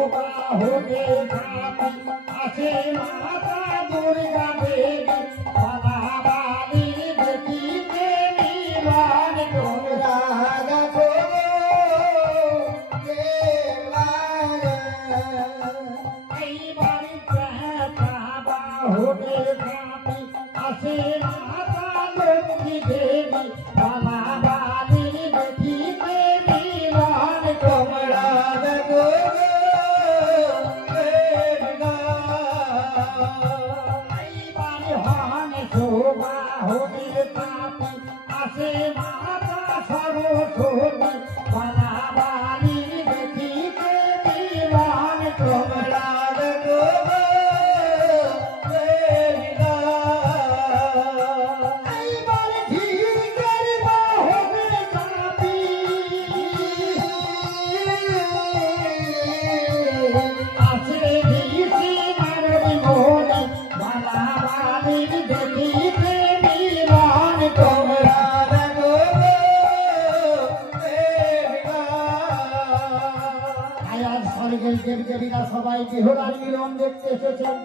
শোভা হতে থাকি আসে মাতা দুর্গা দেবী বালাবালি দেখিতে মিলন তোমরা দেখো এই বাড়ি চাপা হতে থাকি আসে মাতা লক্ষ্মী দেবী বালাবালি দেখিতে মিলন তোমরা দেখো এই বাড়ি হন শোভা হতে থাকি আসে মাতা সরস্বতী বালাবালি দেখিতে মিলন তোমরা দেখো এইবার ধীর করিবা হবে কাপি আছে দিছি মারবি মনে বালাবালি দেখিতে মিলন তোমরা দেখো আজ স্বর্গের দেবদেবীরা সবাই বেহুলার মিলন দেখতে এসেছেন।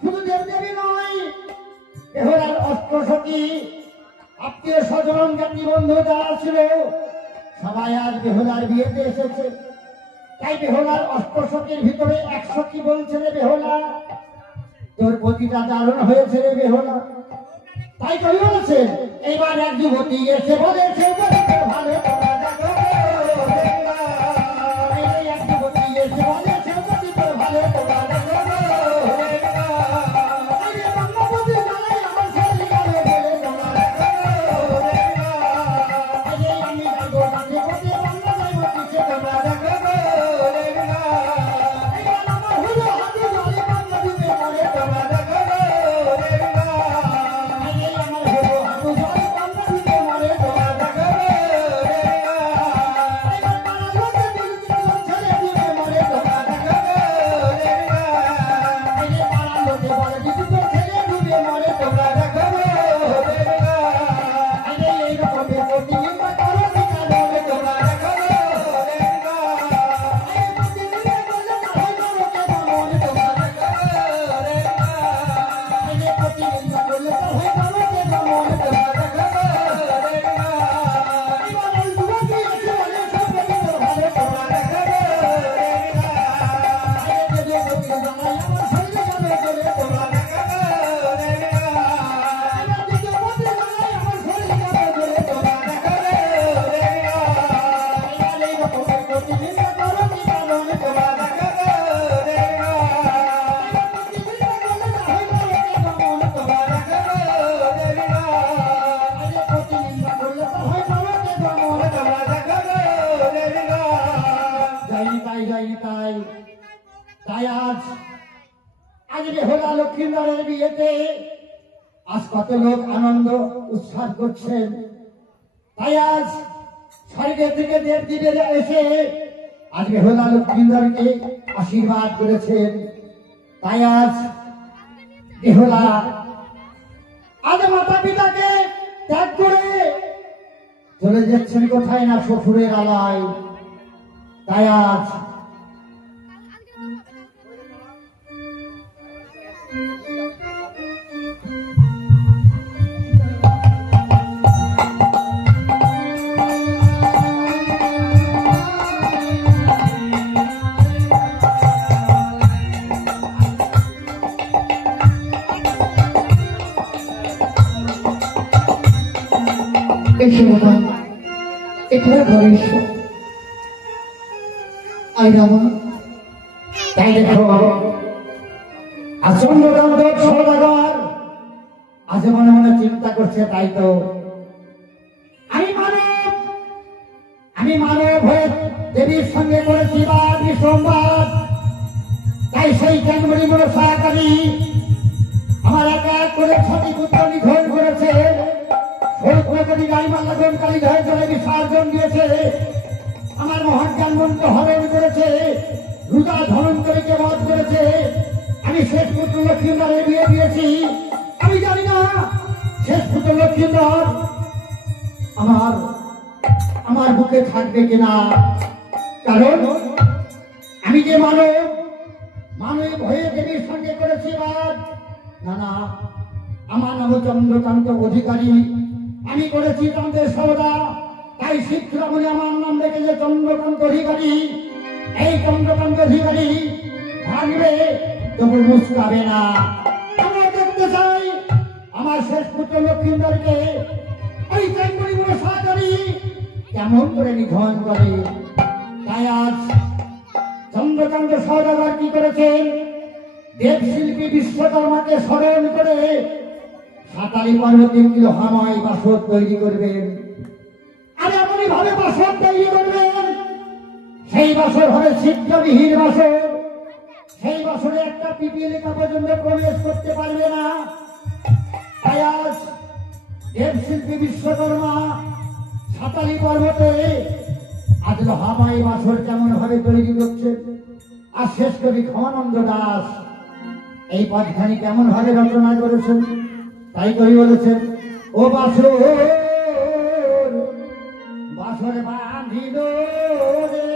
শুধু দেবদেবী নয়, বেহুলার অষ্টসখী আত্মীয় স্বজন জ্ঞাতি বন্ধু যারা ছিল সবাই আজ বেহুলার বিয়েতে এসেছে। তাই বেহুলার অষ্টসখীর ভিতরে এক সখী বলছে রে বেহুলা, তোর পতিটা দারুণ হয়েছে রে বেহুলা। তাই কই বলেছে এইবার এক যুবতী এসে বলেছে বলিতে ভালো তোমরা দেখো বেহুলা। এই এক যুবতী এসে বলেছে বলিতে ভালো তোমরা দেখো বেহুলা। আরে বাংলাপতি জানাই আমার ছেলে গেলে বলে তোমরা দেখো বেহুলা। আরে আমি যাইবো কাছে বসে বাংলা যাইবো পিছে তোমরা দেখো বেহুলা। এইবার আমার হলো হাতে জলে বাংলা দিতে পারে তোমরা দেখো বেহুলা। আরে আমার হলো হাতে জলে বাংলা দিতে পারে তোমরা দেখো বেহুলা। এইবার পাড়া লোকে দিলকে ছেড়ে দিবে মরে তোমরা দেখো বেহুলা। আরে পাড়া লোকে বলে দিলকে ছেড়ে দিবে মরে তোমরা দেখো বেহুলা। আরে এইরকম প্রতিহিংসা করো কিনা বলে তোমরা দেখো বেহুলা। আরে প্রতিহিংসা করলে তাহলে লোকে বলে তোমরা দেখো বেহুলা। আরে প্রতিহিংসা করলে তাহলে লোকে বলে তোমরা দেখো বেহুলা। এবার ওই যুবতী এসে বলে সব কিছু ভালো তোমরা দেখো বেহুলা। আরে যে যুবতী জানাই আমার শরীরে যাবে বলে তোমরা দেখো বেহুলা। আরে যে যুবতী জানাই আমার শরীরে যাবে বলে তোমরা দেখো বেহুলা। এবার এইরকম প্রতিহিংসা করো কিনা বলে তোমরা দেখো বেহুলা। এবার প্রতিহিংসা করলে তাহলে লোকে বলে তোমরা দেখো বেহুলা। আরে প্রতিহিংসা করলে তাহলে লোকে বলে তোমরা দেখো বেহুলা। যাইনি তাই তাই আজ বেহুলা লক্ষ্মীন্দরের বিয়েতে আজ কত লোক আনন্দ উৎসাহ করছেন। তাই আজ স্বর্গে থেকে দেবদেবীরা এসে আজ বেহুলা লক্ষ্মীন্দরকে আশীর্বাদ করেছেন। তাই আজ বেহুলা আজ মাতা পিতাকে ত্যাগ করে চলে যাচ্ছেন কোথায় না শ্বশুরের আলায়। তাই আজ এসো বাবা, একবার ঘরে এসো। আয় রামা, তাই দেখো আসন্ন সৌদাগর আজ মনে মনে চিন্তা করছে। তাই তো আমি মানব হয়ে দেবীর সঙ্গে করেছি বাদ বিসম্বাদ। তাই সেই জানুয়ারি মনসাকালী আমার এক এক করে 6টি পুত্র নিধন করেছে। সৌকরি গাইমাল্লাগন কালী ধরে চলে বিসর্জন দিয়েছে। আমার মহাজ্ঞান মন্ত্র হরণ করেছে। রুদা ধনন্তরীকে বধ করেছে। আমি শেষ পুত্র লক্ষ্মীন্দরের বিয়ে দিয়েছি। আমি জানি না শেষ পুত্র লক্ষ্মীন্দর আমার বুকে থাকবে কিনা। কারণ আমি যে মানব হয়ে দেবীর সঙ্গে করেছি বাদ। না না, আমার নাম চন্দ্রকান্ত অধিকারী, আমি করেছি তাদের সৌদা, তাই শিবচূড়ামণি আমার নাম রেখেছে চন্দ্রকান্ত অধিকারী। এই চন্দ্রকান্ত অধিকারী ভাঙবে তবু মুস্কাবে না। আমরা দেখতে চাই আমার শেষ পুত্র লক্ষ্মীন্দরকে ওই চেঙ্গুড়ি বড় সাহায্যী কেমন করে নিধন করে। তাই আজ চন্দ্রকান্ত সওদাগর কি করেছেন, দেবশিল্পী বিশ্বকর্মাকে স্মরণ করে সাতারি পর্বতে লোহাময় বাসর তৈরি করবেন। আর এমনই ভাবে বাসর তৈরি করবেন, সেই বাসর হবে ছিদ্রবিহীন বাসর। সেই বাসরে একটা পিপিলিকা পর্যন্ত প্রবেশ করতে পারবে না। তাই আজ দেবশিল্পী বিশ্বকর্মা সাতারি পর্বতে আজ লোহাময় বাসর কেমন ভাবে তৈরি করছে। আর শেষ কবি ক্ষমানন্দ দাস এই পদখানি কেমন ভাবে রচনা করেছেন, তাই কবি বলেছেন, ও বাসর বাসর বাঁধিল রে,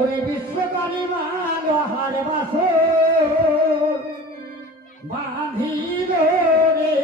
ওরে বিশ্বকর্মা লোহার বাসর বাঁধিল রে।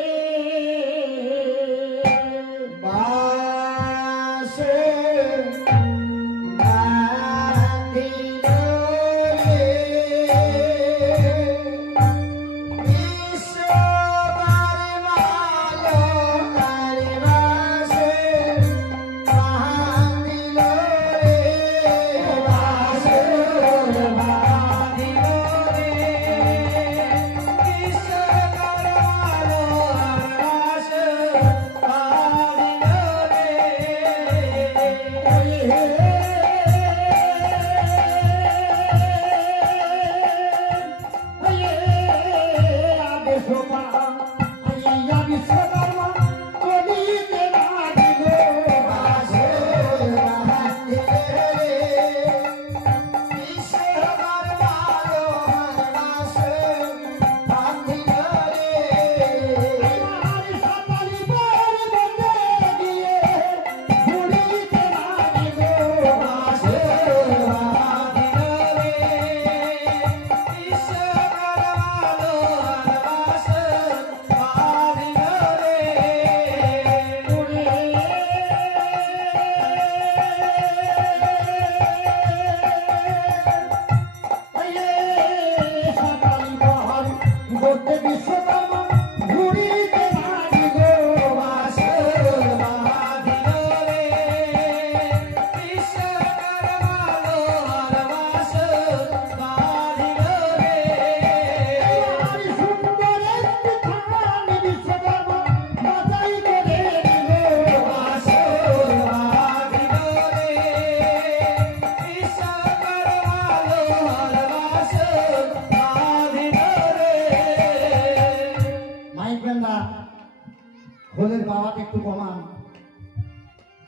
খোলের বাবাকে একটু কমান,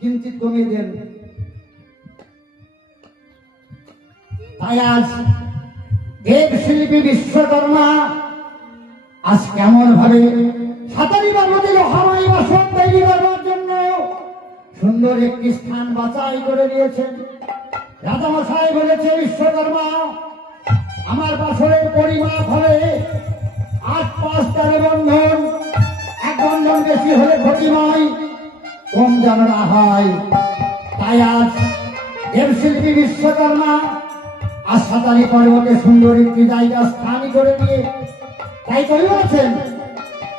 কিঞ্চিত কমিয়ে দেন। তাই আজ দেবশিল্পী বিশ্বকর্মা আজ কেমন ভাবে সাতারি পর্বতে লোহাময় বাসন তৈরি করবার জন্য সুন্দর একটি স্থান বাছাই করে দিয়েছেন। রাজামশাই বলেছে, বিশ্বকর্মা আমার বাসরের পরিমাপ হবে ৮, ৫, ১৩ বন্ধন। এক বন্ধন বেশি হলে ক্ষতিময়, কম যেন না হয়। তাই আজ দেবশিল্পী বিশ্বকর্মা আজ সাতারি পর্বতে সুন্দর একটি জায়গা স্থান করে দিয়ে তাই কই বলছেন,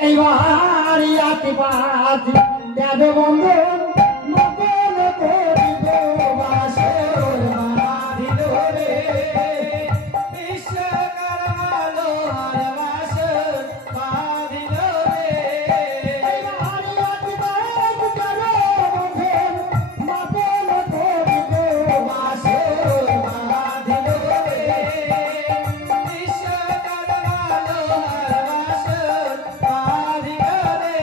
এইবার ইয়াতি পাঁচ দেব বন্ধন মতন করিব বাসর বাঁধিল রে, বিশ্বকর্মা লোহার বাসর বাঁধিল রে। এইবার ইয়াতি পাঁচ দেব বন্ধন মতন করিব বাসর বাঁধিল রে, বিশ্বকর্মা লোহার বাসর বাঁধিল রে।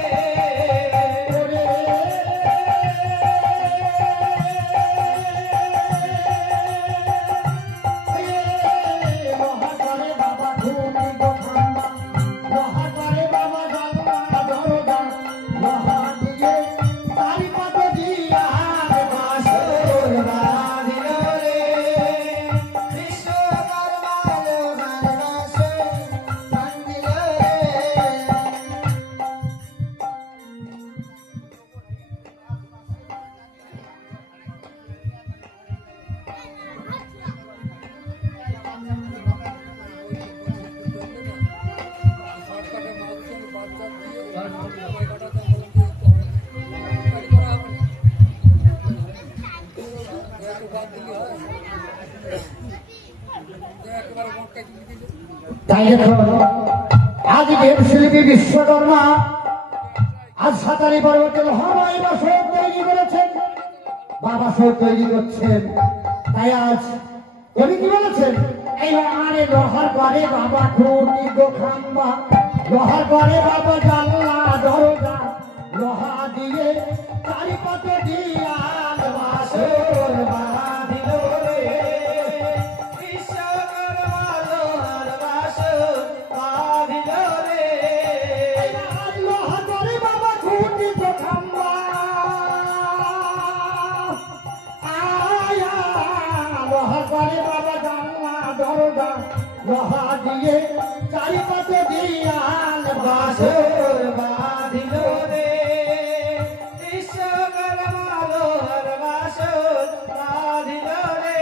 তাই দেখুন আজ দেবশিল্পী বিশ্বকর্মা আজ সাঁতারি পর্বতের হমাই বাসর তৈরি করেছেন বা বাসর তৈরি করছেন। তাই আজ কবি কি বলেছেন, এই আরে লোহার করে বাবা খুঁটি দোখাম্বা, লোহার করে বাবা জানলা দরজা, লোহা দিয়ে চারিপথ দিয়াল বাসর বাঁধিল রে। বিশ্বকর্মা লোহার বাসর বাঁধিল রে। আজ লোহার করে বাবা খুঁটি দোখাম্বা, আয়া লোহার করে বাবা জানলা দরজা, লোহা দিয়ে চারিপথে দিয়াল বাসর বাঁধিল রে। বিশ্বকর্মা লোহার বাসর বাঁধিল রে।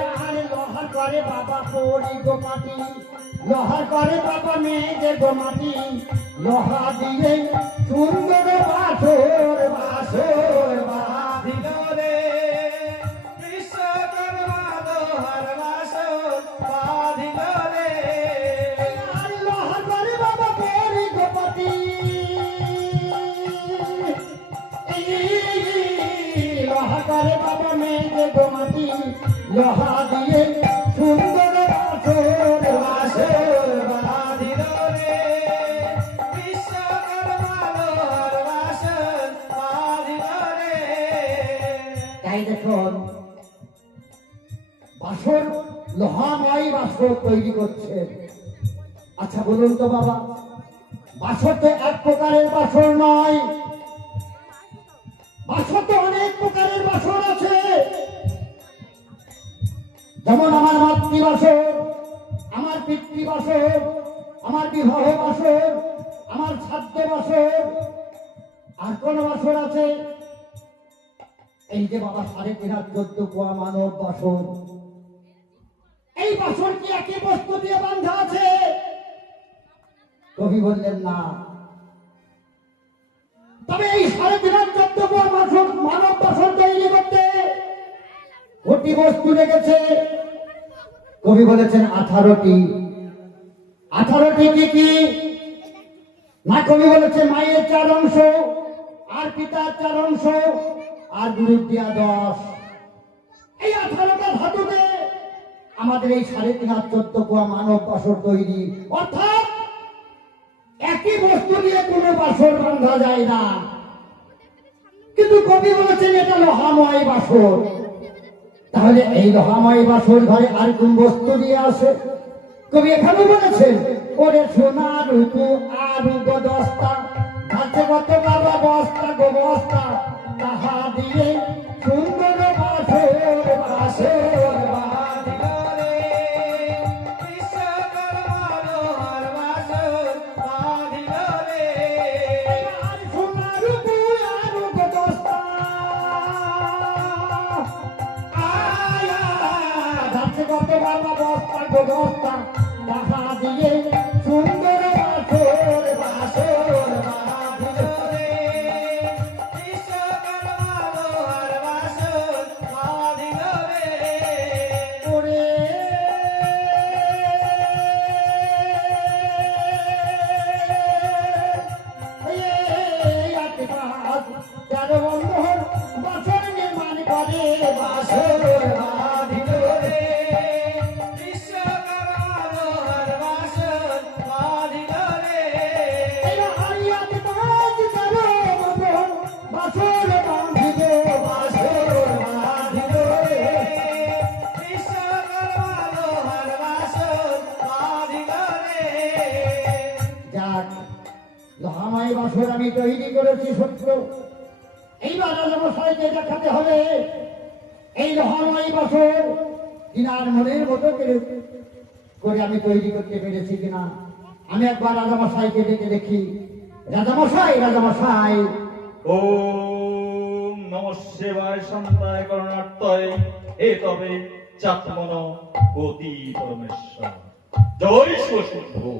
লোহার করে বাবা পড়ি গোমাটি, লোহার করে বাবা মেঘে গোমাটি, লোহা দিয়ে সুন্দর বাসর বাসর বাঁধিল রে। বিশ্বকর্মা লোহার বাসর বাঁধিল রে। লোহার করে বাবা পড়ি গোমাটি, লোহা করে বাবা মেঘে গোমাটি, লোহা দিয়ে সুন্দর বাসর বাসর বাঁধিল রে। বিশ্বকর্মা লোহার বাসর বাঁধিল রে। তাই দেখুন বাসর লোহাময় বাসর তৈরি করছে। আচ্ছা বলুন তো বাবা, বাসর তো এক প্রকারের বাসর নয়, বাসর তো অনেক প্রকারের বাসর আছে। যেমন আমার মাতৃবাসর, আমার পিতৃবাসর, আমার বিবাহ বাসর, আমার শ্রাদ্ধ বাসর, আর কোন বাসর আছে? এই যে বাবা 3.5-14 কোয়া মানব বাসর। এই বাসর কি একই বস্তু দিয়ে বাঁধা আছে? কবি বললেন না। তবে এই 3.5-14 কোয়া মানব বাসর তৈরি করতে কটি বস্তু লেগেছে? কবি বলেছেন 18টি। 18টি কি কি না? কবি বলেছে মায়ের 4 অংশ, আর পিতার 4 অংশ, আর গুরুর দিয়া 10। এই 18টা ধাতুতে আমাদের এই 3.5-14 কোয়া মানব বাসর তৈরি। অর্থাৎ একই বস্তু দিয়ে কোনো বাসর বাঁধা যায় না। কিন্তু কবি বলেছেন এটা লোহাময় বাসর। তাহলে এই লোহাময় বাসর ঘরে আর কোন বস্তু দিয়ে আসে? কবি এখানে বলেছেন ওরে সোনা রূপু আর দস্তা, গাছে কত বাবা বস্তা গো বস্তা, তাহা দিয়ে সুন্দর বাসর বাসর বাঁধিল রে। বিশ্বকর্মা লোহার বাসর বাঁধিল রে। আর সোনা রূপু আর দস্তা, আয়া গাছে কত বাবা বস্তা গো বস্তা, তাহা দিয়ে সুন্দর বাসর বাসর বাঁধিল রে। বিশ্বকর্মা লোহার বাসর বাঁধিল রে। ওরে এই আটকাত 13 বন্ধন বাসর নির্মাণ করে বাসর বাঁধিল রে। বিশ্বকর্মা লোহার বাসর বাঁধিল রে। হারিয়াতে 13 বন্ধন বাসর বাঁধিল বাসর বাঁধিল রে। বিশ্বকর্মা লোহার বাসর বাঁধিল রে। যাক, লোহাময় বাসর আমি তৈরি করেছি সত্য। এইবার রাজামশাইকে দেখাতে হবে এই লোহাময় বাসর কিনার মনের মতো করে আমি তৈরি করতে পেরেছি কিনা। আমি একবার রাজামশাইকে ডেকে দেখি। রাজামশাই, রাজামশাই। ওম নমঃ শিবায় সন্তায় করুণার্থয় হে তবে চাত্মন গতি পরমেশ্বর। জয় শিব শম্ভু,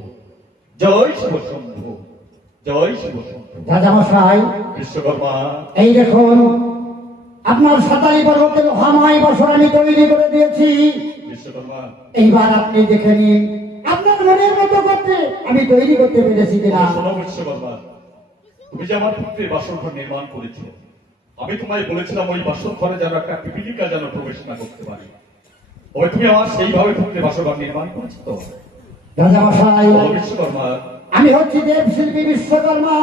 জয় শিব শম্ভু, জয় শিব শম্ভু। রাজামশাই, বিশ্বকর্মা, এই দেখুন আপনার সাতারি পর্বতের হামাই বছর আমি তৈরি করে দিয়েছি। বিশ্বকর্মা, এইবার আপনি দেখে নিন আপনার মনের মতো করতে আমি তৈরি করতে পেরেছি কিনা। শোনো বিশ্বকর্মা, তুমি যে আমার পুত্রের বাসর ঘর নির্মাণ করেছো, আমি তোমায় বলেছিলাম ওই বাসর ঘরে যেন একটা পিপিলিকা যেন প্রবেশ না করতে পারে। তবে তুমি আমার সেইভাবে পুত্রের বাসর ঘর নির্মাণ করেছো তো? রাজামশাই, বলো বিশ্বকর্মা। আমি হচ্ছি দেব শিল্পী বিশ্বকর্মা,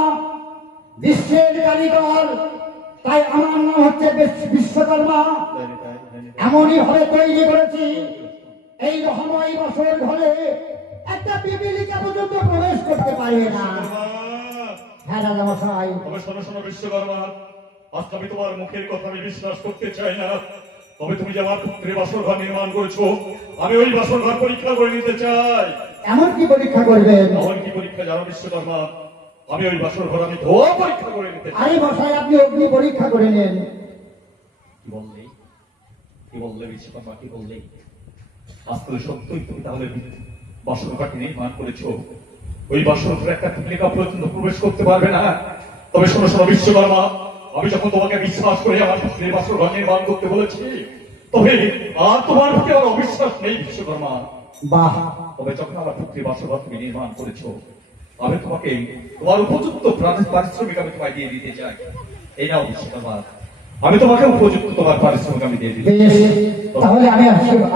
বিশ্বের কারিগর, তাই আমার নাম হচ্ছে বিশ্বকর্মা। এমনই ভাবে তৈরি করেছি এই রহময় বছর ঘরে একটা পিপিলিকা পর্যন্ত প্রবেশ করতে পারবে না। হ্যাঁ রাজামশাই। তবে শোনো শোনো বিশ্বকর্মা, আজ আমি তোমার মুখের কথা আমি বিশ্বাস করতে চাই না। তবে তুমি যে আমার পুত্রের বাসর ঘর নির্মাণ করেছো, আমি ওই বাসর ঘর পরীক্ষা করে নিতে চাই। এমন কি পরীক্ষা করবেন? এমন কি পরীক্ষা জানো বিশ্বকর্মা? আমি ওই বাসর ঘর আমি ধোয়া পরীক্ষা করে নিতে চাই। আরে মশাই, আপনি অগ্নি পরীক্ষা করে নেন। কি বললে? কি বললে বিশ্বকর্মা? কি বললে? আসলে সত্যই তুমি তাহলে বাসর ঘরটি নির্মাণ করেছো, ওই বাসর ঘরে একটা পিপিলিকা পর্যন্ত প্রবেশ করতে পারবে না। তবে শোনো শোনো বিশ্বকর্মা, আমি যখন তোমাকে বিশ্বাস করে আমার পুত্রের বাসর ঘর নির্মাণ করতে বলেছি, তবে আর তোমার প্রতি আমার অবিশ্বাস নেই বিশ্বকর্মা। বাহ, তবে যখন আমার পুত্রের বাসর ঘর তুমি নির্মাণ করেছো, আমি তোমাকে তোমার উপযুক্ত পারিশ্রমিক আমি তোমায় দিয়ে দিতে চাই। এই নাও বিশ্বকর্মা, আমি তোমাকে উপযুক্ত তোমার পারিশ্রমিক আমি দিয়ে দিতে বেশ, তাহলে আমি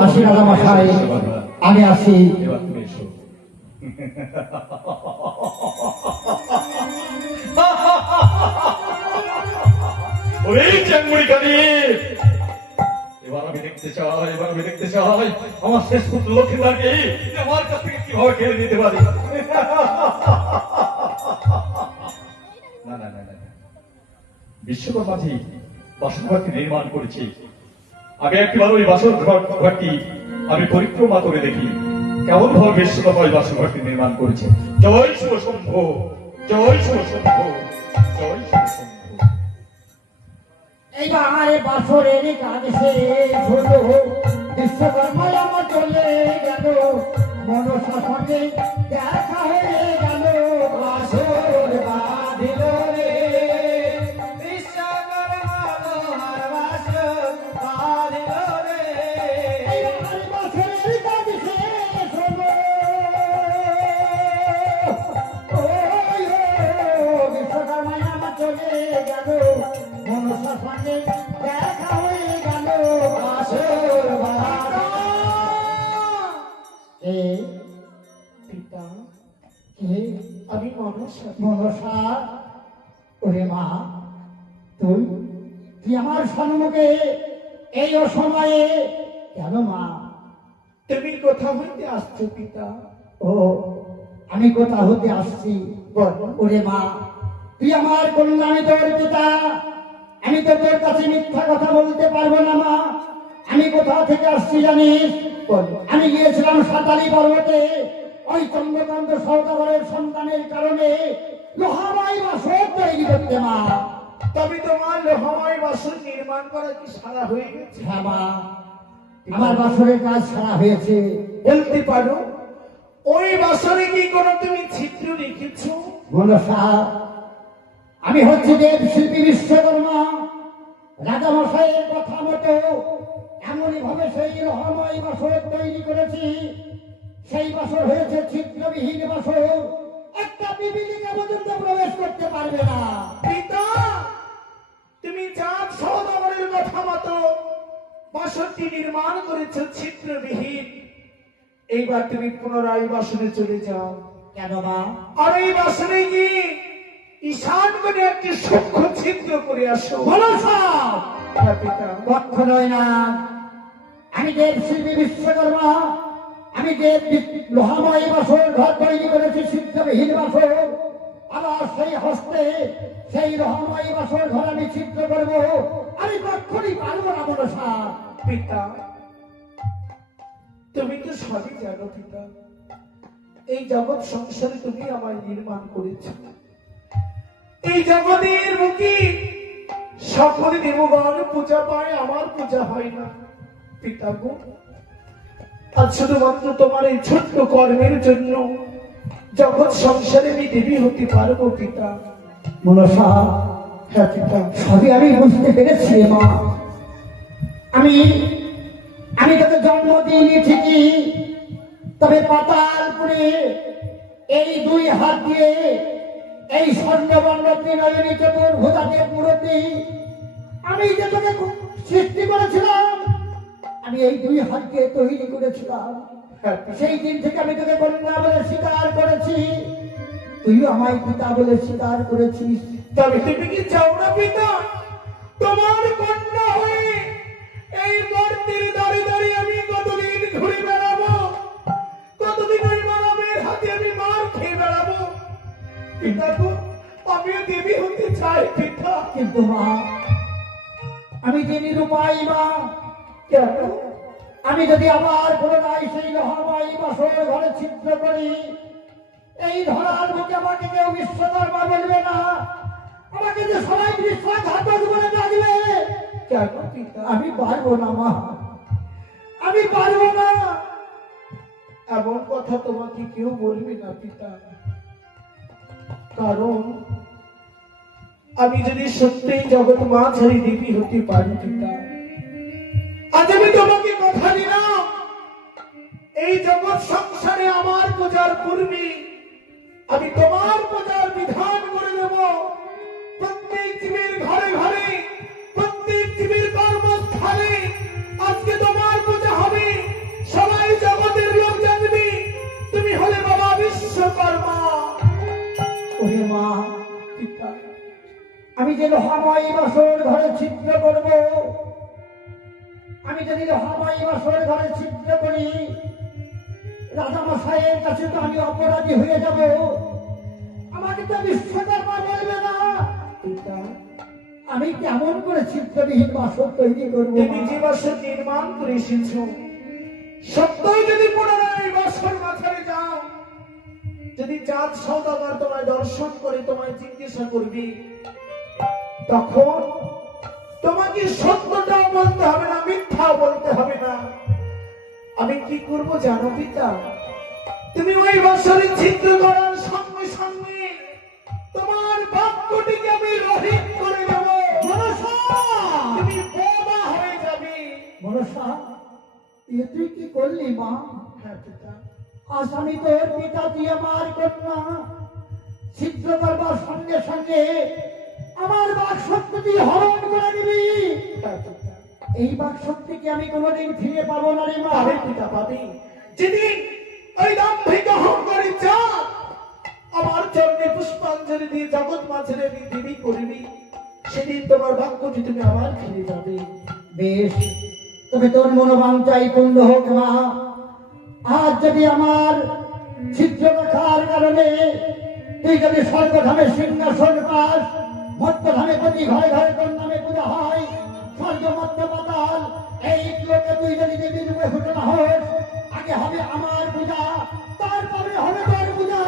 আসি রাজামশাই, আমি আসি। এবার তুমি এসো। ওরে চাঙ্গুড়ি কালি, এবার আমি দেখতে চাই, এবার আমি দেখতে চাই আমার শেষ পুত্র লক্ষ্মীদারকে আমার কাছ থেকে কিভাবে কেড়ে নিতে পারি। না না না না, বিশ্বকর্মাজি বাসর ঘরটি নির্মাণ করেছি, আমি একবার ওই বাসর ঘরটি আমি পরিক্রমা করে দেখি কেমন ভাবে বিশ্বকর্মা ওই বাসর ঘরটি নির্মাণ করেছে। জয় শিব শম্ভু, জয় শিব শম্ভু, জয় শিব শম্ভু। এইবার বাসরের কাজ শেষ হলো, বিশ্বকর্মা আমার চলে গেল, মনসা সঙ্গে দেখা হয়ে গেল। বাসর বাঁধিল রে বিশ্বকর্মা লোহার বাসর বাঁধিল রে। এইবার বাসরের কাজ শেষ হলো, ওই বিশ্বকর্মা আমার চলে গেল, মনসা সঙ্গে দেখা হয়ে গেল। বাসর বাঁধা এ পিতা, কে? আমি মনসা। মনসা, ওরে মা, তুই তুই আমার সম্মুখে এই অসময়ে কেন মা? তুমি কোথা হইতে আসছো পিতা? ও, আমি কোথা হতে আসছি? বল। ওরে মা, তুই আমার কন্যা, আমি তোর পিতা, আমি তো তোর কাছে মিথ্যা কথা বলতে পারবো না মা। আমি কোথা থেকে আসছি জানিস? বল। আমি গিয়েছিলাম সাতালি পর্বতে, ওই চন্দ্রকান্ত সওদাগরের সন্তানের কারণে লোহাবাই বাসর তৈরি করতে মা। তবে তোমার লোহাময় বাসন নির্মাণ করা কি সারা হয়ে গেছে? হ্যাঁ মা, আমার বাসরের কাজ সারা হয়েছে। বলতে পারো ওই বাসরে কি কোনো তুমি ছিদ্র রেখেছো? মনসা, আমি হচ্ছি দেব শিল্পী বিশ্বকর্মা, রাজামশাইয়ের কথা মতো এমনই ভাবে সেই রহময় বাসর তৈরি করেছি, সেই বাসর হয়েছে ছিদ্রবিহীন বাসর, একটা পিপিলিকা পর্যন্ত প্রবেশ করতে পারবে না। পিতা, তুমি চাঁদ সওদাগরের কথা মতো বাসনটি নির্মাণ করেছো ছিদ্রবিহীন। এইবার তুমি পুনরায় বাসনে চলে যাও। কেন মা? আর এই বাসনে গিয়ে ঈশান কোণে একটি সূক্ষ্ম ছিদ্র করে আসো। মনসা, হ্যাঁ পিতা। কখনোই না। আমি দেব শিল্পী বিশ্বকর্মা, আমি দেব লোহাময় বাসর ঘর তৈরি করেছি, ছিদ্রবিহীন বাসর। আবার সেই হস্তে সেই রহময় বাসর ঘর আমি ছিদ্র করবো, আমি কখনই পারবো না মনসা। পিতা, তুমি তো সবই জানো পিতা, এই জগৎ সংসারে তুমি আমায় নির্মাণ করেছ। এই জগতের মুখে সকল দেবগণ পূজা পায়, আমার পূজা হয় না পিতা গো। আজ শুধুমাত্র তোমার এই ছোট্ট কর্মের জন্য জগৎ সংসারে আমি দেবী হতে পারবো পিতা। মনসা, হ্যাঁ পিতা। সবই আমি বুঝতে পেরেছি মা। আমি আমি তোকে জন্ম দিইনি ঠিকই, তবে পাতালপুরে এই দুই হাত দিয়ে এই স্বর্ণবর্ণ ত্রিনয়নী চতুর্ভুজাকে পুরোতে আমি যে তোকে সৃষ্টি করেছিলাম, আমি এই দুই হাতকে তৈরি করেছিলাম। সেই দিন থেকে আমি তোকে কন্যা বলে স্বীকার করেছি, তুইও আমায় পিতা বলে স্বীকার করেছিস। তবে তুমি কি চাও না পিতা তোমার কন্যা হয়ে এই মূর্তির দাঁড়িয়ে দাঁড়িয়ে আমি কতদিন ঘুরে বেড়াবো, কতদিন ওই মানবের হাতে আমি মার খেয়ে বেড়াবো? পিতা গো, আমিও দেবী হতে চাই পিতা। কিন্তু মা, আমি যে নিরুপায় মা, কেন? আমি যদি আবার পুনরায় সেই লোহাময় বাসর ঘরে ছিদ্র করি, এই ধরার বুকে আমাকে কেউ বিশ্বকর্মা বলবে না, আমাকে যে সবাই বিশ্বাসঘাতক বলে ডাকবে। কেন পিতা? আমি পারবো না মা, আমি পারবো না। এমন কথা তোমাকে কেউ বলবে না পিতা, কারণ আমি যদি সত্যিই জগৎ মা ছাড়ি দেবী হতে পারি পিতা, আজ আমি তোমাকে কথা দিলাম, এই জগৎ সংসারে আমার পূজার পূর্বে আমি তোমার পূজার বিধান করে দেব। প্রত্যেক জীবের ঘরে ঘরে, প্রত্যেক জীবের কর্মস্থলে আজকে তোমার পূজা হবে। সবাই জগতের লোক জানবে তুমি হলে বাবা বিশ্বকর্মা। ওরে মা, পিতা, আমি যে লোহাময় বাসর ঘরে ছিদ্র করব, আমি যদি লোহাময় বাসর ঘরে ছিদ্র করি, রাজামশাইয়ের কাছে তো আমি অপরাধী হয়ে যাব, আমাকে তো বিশ্বকর্মা বলবে না। পিতা, আমি কেমন করে ছিদ্রবিহীন বাসর তৈরি করবো তুমি মা? যে বাসর নির্মাণ করে এসেছ, সত্যই যদি পুনরায় বাসর মাথায় যাও, যদি চাঁদ সওদাগর তোমায় দর্শন করে তোমায় জিজ্ঞাসা করবি, তখন তোমাকে সত্যটা বলতে হবে না, মিথ্যা বলতে হবে না। আমি কি করব জানো পিতা? তুমি ওই বাসরে ছিদ্র করার সঙ্গে সঙ্গে তোমার বাক্যটিকে আমি রহিত করে দেব। মনসা! তুমি বোমা হয়ে যাবে। মনসা, এ তুই কি করলি মা? হ্যাঁ পিতা, আসামি তোর পিতা, তুই আমার কন্যা, ছিদ্র করবার সঙ্গে সঙ্গে আমার বাক শক্তি তুই হরণ করে দিবি। হ্যাঁ পিতা। এই বাক শক্তিকে আমি কোনোদিন ফিরে পাবো না রে মা। পাবে পিতা, পাবে। যেদিন ওই দাম্ভিক অহংকারী চাঁদ আমার চরণে পুষ্পাঞ্জলি দিয়ে জগৎ মাঝে দেবী করবি, সেদিন তোমার বাক্যটি তুমি আবার ফিরে যাবে। বেশ, তবে তোর মনোবাঞ্ছাই পূর্ণ হোক মা। আজ যদি আমার ছিদ্র রাখার কারণে তুই যদি স্বর্গধামে সিংহাসন পাস, মর্তধামে প্রতি ঘরে ঘরে তোর নামে পূজা হয়, স্বর্গ মর্ত পাতাল এই লোকে তুই যদি দেবী রূপে ঘটনা হোস, আগে হবে আমার পূজা, তারপরে হবে তোর পূজা।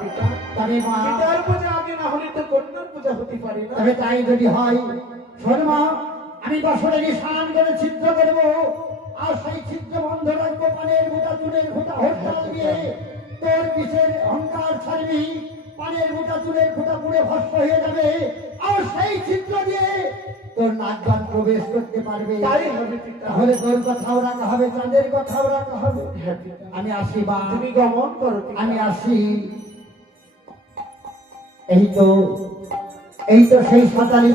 পিতা, তবে মা, পিতার পূজা আগে না হলে তো কন্যার পূজা হতে পারে না। তবে তাই যদি হয়, শোন মা, আমি বছরের স্নান করে ছিদ্র করবো, আর সেই ছিদ্র বন্ধ রাখবো, পানের গোটা চুলের গোটা হরতাল দিয়ে তোর বিষের অহংকার ছাড়বি, পানের গোটা চুলের গোটা পুড়ে ভস্ম হয়ে যাবে, আর সেই ছিদ্র দিয়ে তোর নাক গান প্রবেশ করতে পারবে। তাই হবে পিতা। তাহলে তোর কথাও রাখা হবে, চাঁদের কথাও রাখা হবে। হ্যাঁ পিতা, আমি আসি মা, তুমি গমন করো পিতা। আমি আসি। এই তো সেই সাঁতালি